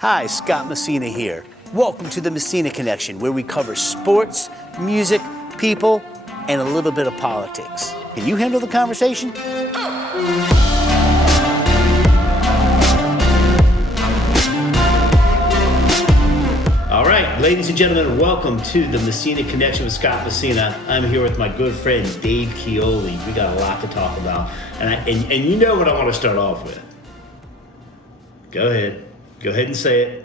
Hi, Scott Messina here. Welcome to the Messina Connection, where we cover sports, music, people, and a little bit of politics. Can you handle the conversation? All right, ladies and gentlemen, welcome to the Messina Connection with Scott Messina. I'm here with my good friend Dave Chioli. We got a lot to talk about, and you know what I want to start off with. Go ahead and say it.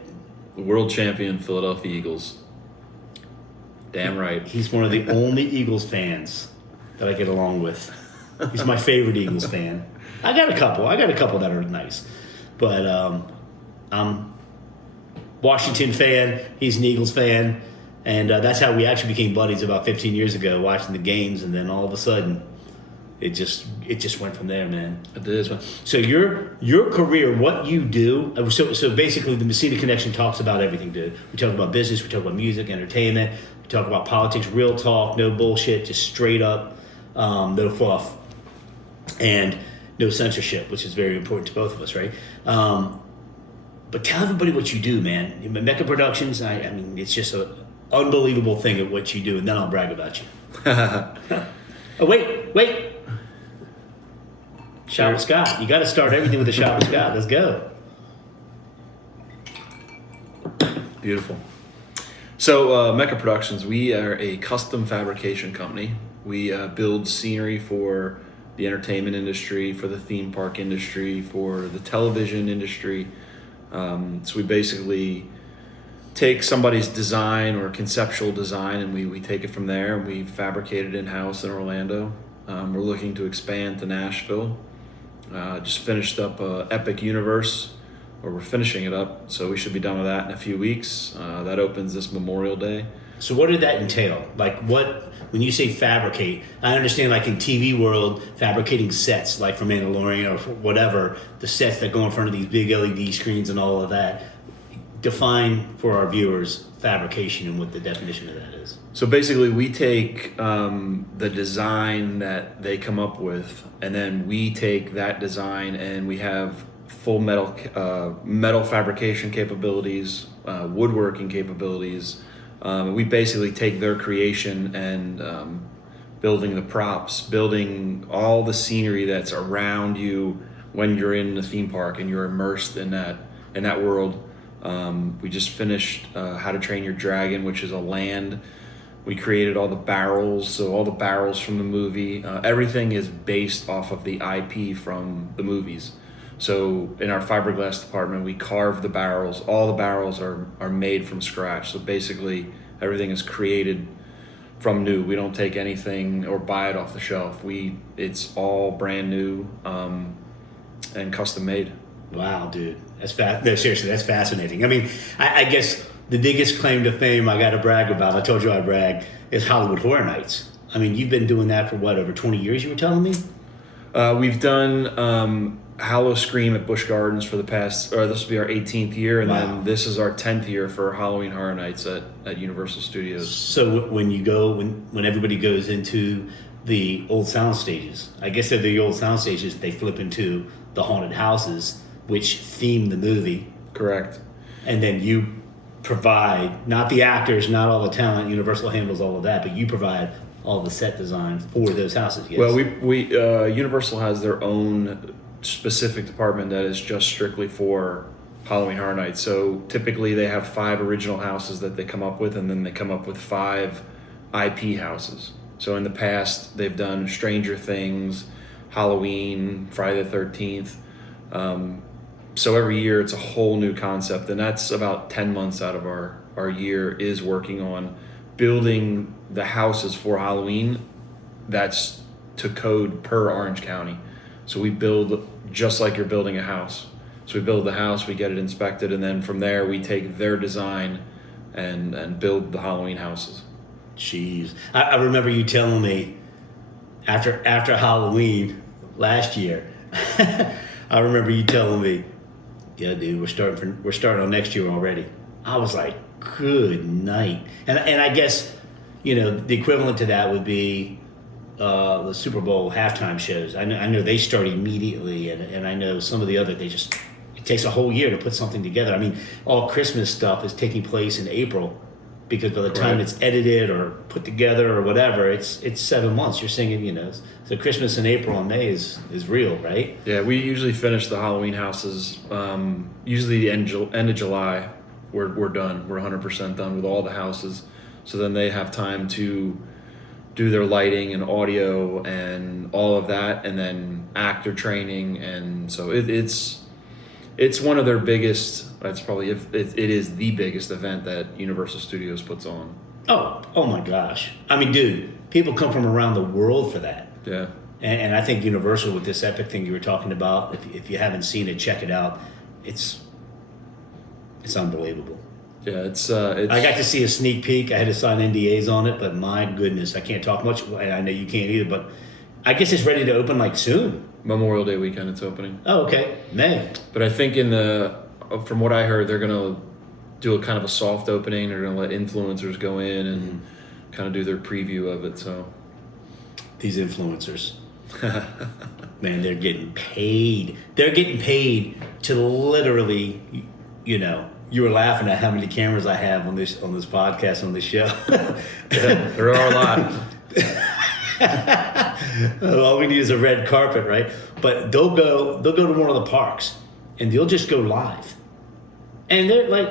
The world champion Philadelphia Eagles. Damn right. He's one of the only Eagles fans that I get along with. He's my favorite Eagles fan. I got a couple that are nice, but I'm Washington fan. He's an Eagles fan, and that's how we actually became buddies about 15 years ago, watching the games, and then all of a sudden, it just went from there, man. It did. So your career, what you do. So basically, the Messina Connection talks about everything, dude. We talk about business, we talk about music, entertainment, we talk about politics, real talk, no bullshit, just straight up, no fluff, and no censorship, which is very important to both of us, right? But tell everybody what you do, man. Mecca Productions. I mean, it's just an unbelievable thing at what you do, and then I'll brag about you. Oh wait. Shot with Scott. You got to start everything with a shot with Scott. Let's go. Beautiful. So Mecca Productions, we are a custom fabrication company. We build scenery for the entertainment industry, for the theme park industry, for the television industry. So we basically take somebody's design or conceptual design, and we take it from there, and we fabricate it in-house in Orlando. We're looking to expand to Nashville. Just finished up Epic Universe, or we're finishing it up, so we should be done with that in a few weeks. That opens this Memorial Day. So what did that entail? Like when you say fabricate, I understand like in TV world, fabricating sets, like for Mandalorian or for whatever, the sets that go in front of these big LED screens and all of that. Define for our viewers fabrication and what the definition of that is. So basically we take the design that they come up with, and then we take that design and we have full metal fabrication capabilities, woodworking capabilities. We basically take their creation and building the props, building all the scenery that's around you when you're in the theme park and you're immersed in that world. We just finished How to Train Your Dragon, which is a land. We created all the barrels, so all the barrels from the movie. Everything is based off of the IP from the movies. So in our fiberglass department, we carve the barrels. All the barrels are made from scratch. So basically, everything is created from new. We don't take anything or buy it off the shelf. It's all brand new and custom made. Wow, dude, that's no, seriously, that's fascinating. I mean, I guess the biggest claim to fame I got to brag about, I told you I brag, is Hollywood Horror Nights. I mean, you've been doing that for what, over 20 years, you were telling me? We've done Hallow Scream at Busch Gardens for the past, or this will be our 18th year, and wow. Then this is our 10th year for Halloween Horror Nights at Universal Studios. So when everybody goes into the old sound stages, I guess they're the old sound stages, they flip into the haunted houses, which theme the movie. Correct. And then you provide, not the actors, not all the talent, Universal handles all of that, but you provide all the set design for those houses, yes? Well, we Universal has their own specific department that is just strictly for Halloween Horror Nights. So typically they have 5 original houses that they come up with, and then they come up with 5 IP houses. So in the past, they've done Stranger Things, Halloween, Friday the 13th. So every year it's a whole new concept, and that's about 10 months out of our year is working on building the houses for Halloween. That's to code per Orange County. So we build just like you're building a house. So we build the house, we get it inspected, and then from there we take their design and build the Halloween houses. Jeez. I remember you telling me after Halloween last year, I remember you telling me, yeah, dude, we're starting on next year already. I was like, good night. And I guess, the equivalent to that would be the Super Bowl halftime shows. I know they start immediately, and I know some of the other, it's it takes a whole year to put something together. I mean, all Christmas stuff is taking place in April because by the time it's edited or put together or whatever, it's 7 months. You're singing, so Christmas in April and May is real, right? Yeah, we usually finish the Halloween houses usually the end of July. We're done. We're 100% done with all the houses. So then they have time to do their lighting and audio and all of that, and then actor training, and so it's one of their biggest. That's probably it is the biggest event that Universal Studios puts on. Oh my gosh! I mean, dude, people come from around the world for that. Yeah. And I think Universal with this Epic thing you were talking about, if you haven't seen it, check it out. It's unbelievable. Yeah, it's. I got to see a sneak peek. I had to sign NDAs on it, but my goodness, I can't talk much. And I know you can't either, but I guess it's ready to open like soon. Memorial Day weekend, it's opening. Oh, okay, May. But I think from what I heard, they're gonna do a kind of a soft opening. They're gonna let influencers go in and kind of do their preview of it. So these influencers, man, they're getting paid. They're getting paid to literally, You were laughing at how many cameras I have on this podcast, on this show. Yeah, there are a lot. All we need is a red carpet, right? But they'll go to one of the parks and they'll just go live. And they're like,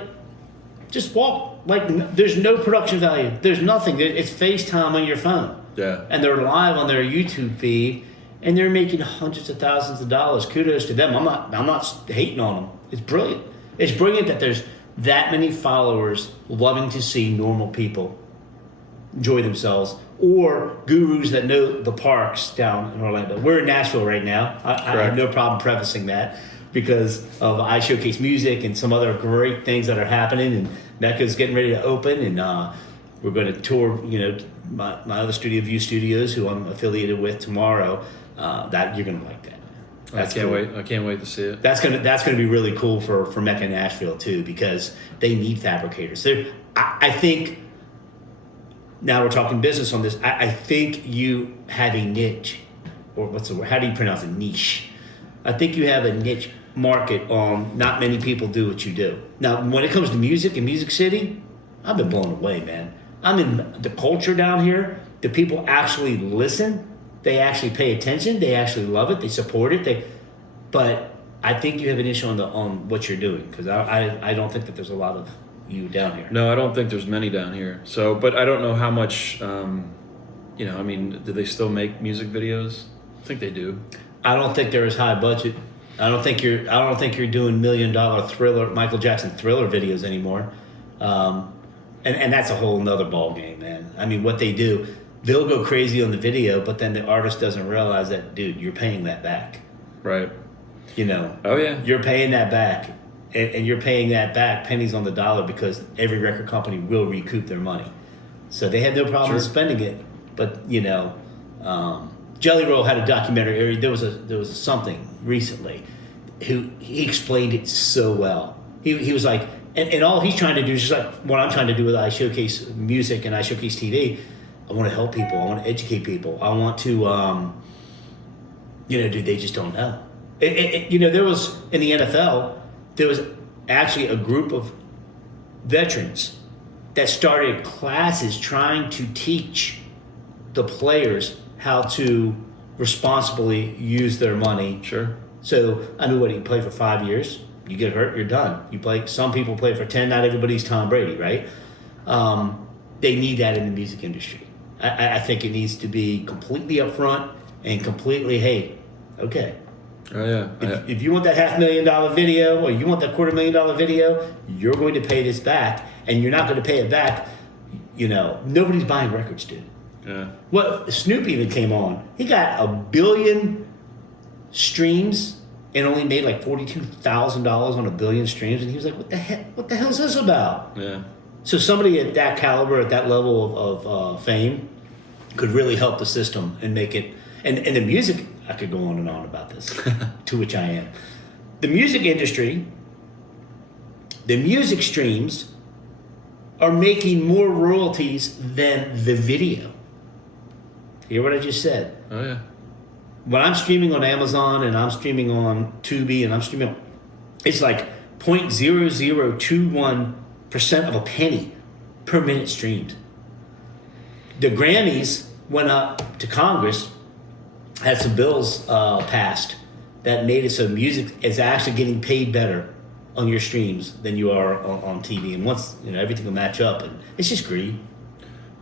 just walk. Like, there's no production value. There's nothing. It's FaceTime on your phone. Yeah. And they're live on their YouTube feed and they're making hundreds of thousands of dollars. Kudos to them. I'm not hating on them. It's brilliant. It's brilliant that there's that many followers loving to see normal people enjoy themselves, or gurus that know the parks down in Orlando. We're in Nashville right now. I have no problem prefacing that because of I Showcase Music and some other great things that are happening, and Mecca's getting ready to open, and we're going to tour, my other studio, View Studios, who I'm affiliated with tomorrow. That you're going to like that. I can't wait. I can't wait to see it. That's gonna be really cool for Mecca Nashville too, because they need fabricators. I think now we're talking business on this. I think you have a niche, or what's the word? How do you pronounce it? Niche. I think you have a niche market. Not many people do what you do. Now, when it comes to music and Music City, I've been blown away, man. I mean, the culture down here. The people actually listen. They actually pay attention. They actually love it. They support it. But I think you have an issue on what you're doing, because I don't think that there's a lot of you down here. No, I don't think there's many down here. So, but I don't know how much. I mean, do they still make music videos? I think they do. I don't think they're as high budget. I don't think you're doing $1 million Thriller, Michael Jackson Thriller videos anymore. And that's a whole nother ball game, man. I mean, what they do. They'll go crazy on the video, but then the artist doesn't realize that, dude, you're paying that back. Right. Oh, yeah. You're paying that back. And you're paying that back pennies on the dollar, because every record company will recoup their money. So they had no problem spending it. But, Jelly Roll had a documentary. There was a something recently. He explained it so well. He was like, and all he's trying to do is just like what I'm trying to do with I Showcase Music and I Showcase TV. I want to help people. I want to educate people. I want to, dude, they just don't know. There was, in the NFL, there was actually a group of veterans that started classes trying to teach the players how to responsibly use their money. Sure. So, I know you play for 5 years, you get hurt, you're done. Some people play for 10, not everybody's Tom Brady, right? They need that in the music industry. I think it needs to be completely upfront and completely, hey, okay. Oh, yeah. If you want that $500,000 video, or you want that $250,000 video, you're going to pay this back, and you're not going to pay it back. Nobody's buying records, dude. Yeah. Well, Snoop even came on. He got 1 billion streams and only made like $42,000 on 1 billion streams, and he was like, "What the heck? What the hell is this about?" Yeah. So somebody at that caliber, at that level of fame, could really help the system and make it. And the music, I could go on and on about this, to which I am. The music industry, the music streams are making more royalties than the video. Hear what I just said? Oh, yeah. When I'm streaming on Amazon and I'm streaming on Tubi and I'm streaming It's like 0.0021% of a penny per minute streamed. The Grammys went up to Congress, had some bills passed that made it so music is actually getting paid better on your streams than you are on TV. And once everything will match up, and it's just greed.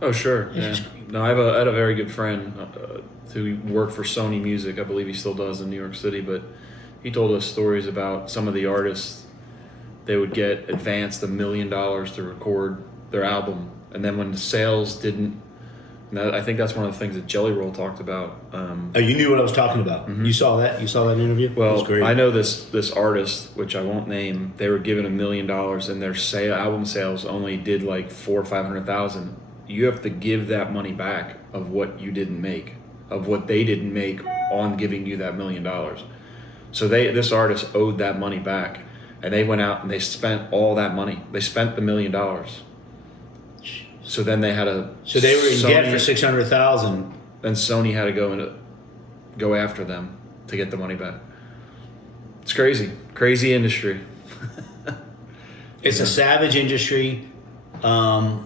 Oh sure, yeah. No, I had a very good friend who worked for Sony Music. I believe he still does in New York City, but he told us stories about some of the artists. They would get advanced $1 million to record their album, and then when the sales didn't. I think that's one of the things that Jelly Roll talked about. Oh, you knew what I was talking about. Mm-hmm. You saw that? You saw that interview? Well, it was great. I know this artist, which I won't name. They were given $1 million, and their album sales only did like 400,000 or 500,000. You have to give that money back of what you didn't make, of what they didn't make on giving you that $1 million. So this artist owed that money back, and they went out and they spent all that money. They spent the $1 million. So then they had a. So they were in debt for 600,000. Then Sony had to go after them to get the money back. It's crazy industry. It's a savage industry, but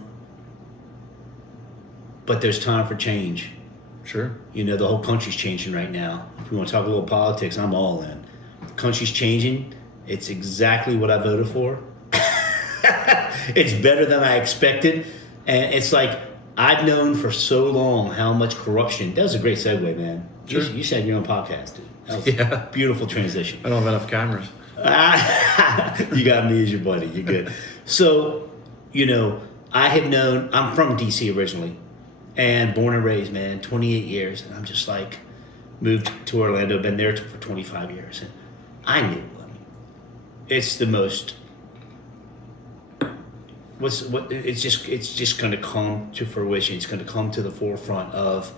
there's time for change. Sure. The whole country's changing right now. If we want to talk a little politics, I'm all in. The country's changing. It's exactly what I voted for. It's better than I expected. And it's like, I've known for so long how much corruption. That was a great segue, man. Sure. You said your own podcast, dude. That was a beautiful transition. I don't have enough cameras. You got me as your buddy. You're good. So, I have known, I'm from D.C. originally, and born and raised, man, 28 years. And I'm just like, moved to Orlando, been there for 25 years. And I knew, it's the most... it's just going to come to fruition. It's going to come to the forefront of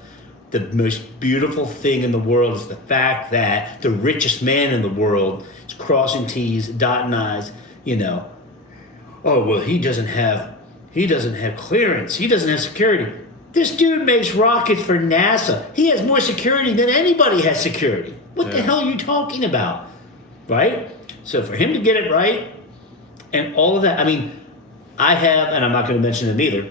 the most beautiful thing in the world is the fact that the richest man in the world is crossing T's, dotting I's. Oh well, he doesn't have clearance. He doesn't have security. This dude makes rockets for NASA. He has more security than anybody has security. What the hell are you talking about, right? So for him to get it right, and all of that, I have, and I'm not going to mention them either,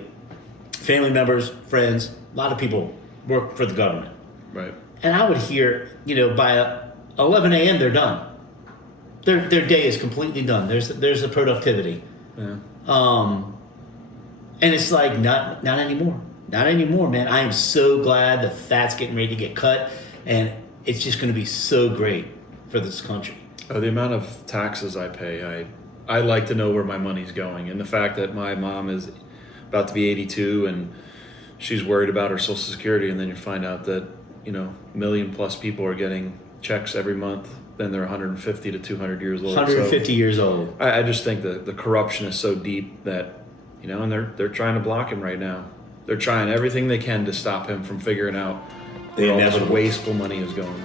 family members, friends, a lot of people work for the government. Right. And I would hear, by 11 a.m. they're done. Their day is completely done. There's the productivity. Yeah. And it's like, not anymore. Not anymore, man. I am so glad the fat's getting ready to get cut, and it's just going to be so great for this country. The amount of taxes I pay, I like to know where my money's going, and the fact that my mom is about to be 82 and she's worried about her Social Security, and then you find out that million plus people are getting checks every month, then they're 150 to 200 years old. 150 years old. I just think that the corruption is so deep that and they're trying to block him right now. They're trying everything they can to stop him from figuring out where all this wasteful money is going.